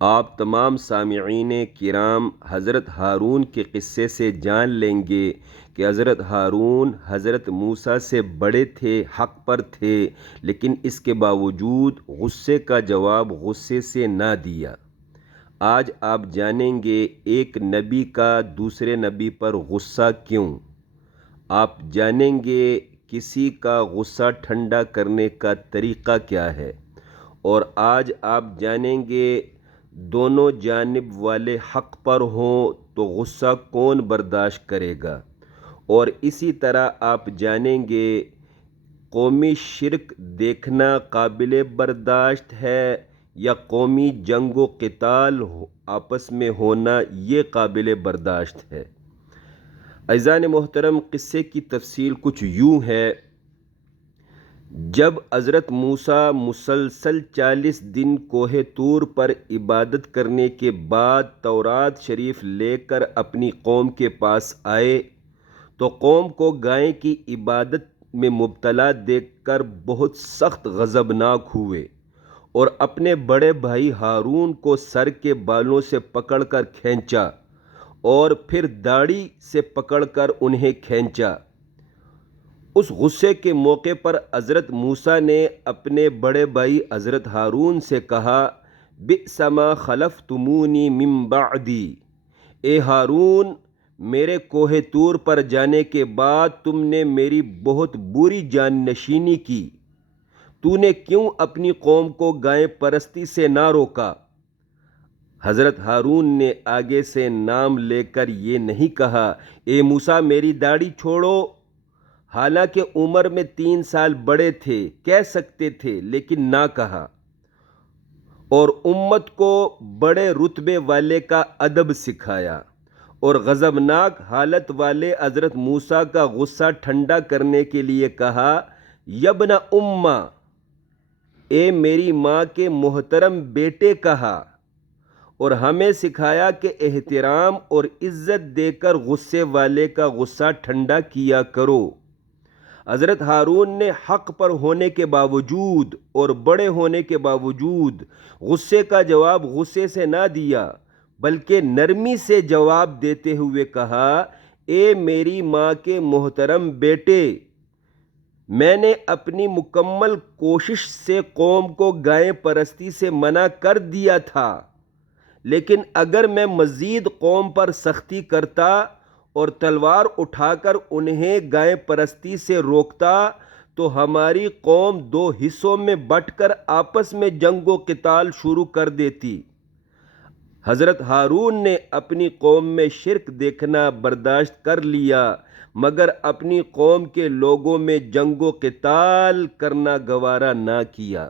آپ تمام سامعین کرام حضرت ہارون کے قصے سے جان لیں گے کہ حضرت ہارون حضرت موسیٰ سے بڑے تھے، حق پر تھے، لیکن اس کے باوجود غصے کا جواب غصے سے نہ دیا۔ آج آپ جانیں گے ایک نبی کا دوسرے نبی پر غصہ کیوں۔ آپ جانیں گے کسی کا غصہ ٹھنڈا کرنے کا طریقہ کیا ہے، اور آج آپ جانیں گے دونوں جانب والے حق پر ہوں تو غصہ کون برداشت کرے گا، اور اسی طرح آپ جانیں گے قومی شرک دیکھنا قابل برداشت ہے یا قومی جنگ و قتال آپس میں ہونا یہ قابل برداشت ہے۔ عزیزان محترم، قصے کی تفصیل کچھ یوں ہے۔ جب حضرت موسیٰ مسلسل 40 دن کوہ طور پر عبادت کرنے کے بعد تورات شریف لے کر اپنی قوم کے پاس آئے تو قوم کو گائے کی عبادت میں مبتلا دیکھ کر بہت سخت غضبناک ہوئے اور اپنے بڑے بھائی ہارون کو سر کے بالوں سے پکڑ کر کھینچا اور پھر داڑھی سے پکڑ کر انہیں کھینچا۔ اس غصے کے موقع پر حضرت موسیٰ نے اپنے بڑے بھائی حضرت ہارون سے کہا، بئس ما خلفتمونی من بعدی، اے ہارون، میرے کوہ طور پر جانے کے بعد تم نے میری بہت بری جان نشینی کی۔ تو نے کیوں اپنی قوم کو گائے پرستی سے نہ روکا؟ حضرت ہارون نے آگے سے نام لے کر یہ نہیں کہا، اے موسیٰ میری داڑھی چھوڑو، حالانکہ عمر میں 3 سال بڑے تھے، کہہ سکتے تھے لیکن نہ کہا، اور امت کو بڑے رتبے والے کا ادب سکھایا۔ اور غضبناک حالت والے حضرت موسیٰ کا غصہ ٹھنڈا کرنے کے لیے کہا، یبن امّا، اے میری ماں کے محترم بیٹے کہا، اور ہمیں سکھایا کہ احترام اور عزت دے کر غصے والے کا غصہ ٹھنڈا کیا کرو۔ حضرت ہارون نے حق پر ہونے کے باوجود اور بڑے ہونے کے باوجود غصے کا جواب غصے سے نہ دیا، بلکہ نرمی سے جواب دیتے ہوئے کہا، اے میری ماں کے محترم بیٹے، میں نے اپنی مکمل کوشش سے قوم کو گائے پرستی سے منع کر دیا تھا، لیکن اگر میں مزید قوم پر سختی کرتا اور تلوار اٹھا کر انہیں گائے پرستی سے روکتا تو ہماری قوم 2 حصوں میں بٹ کر آپس میں جنگ و قتال شروع کر دیتی۔ حضرت ہارون نے اپنی قوم میں شرک دیکھنا برداشت کر لیا، مگر اپنی قوم کے لوگوں میں جنگ و قتال کرنا گوارا نہ کیا۔